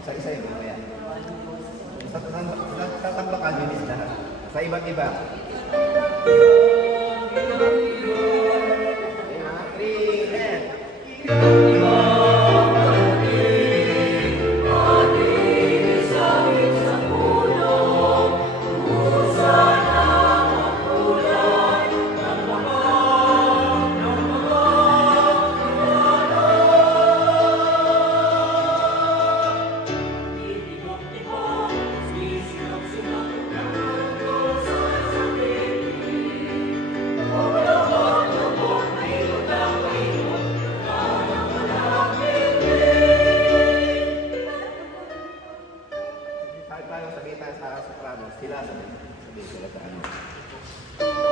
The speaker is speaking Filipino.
Isa-isa yun, mamaya. Sa tambakan, linis lahat. Sa iba't iba. Sabi tayo sa soprano, sila sabi sila sa ano.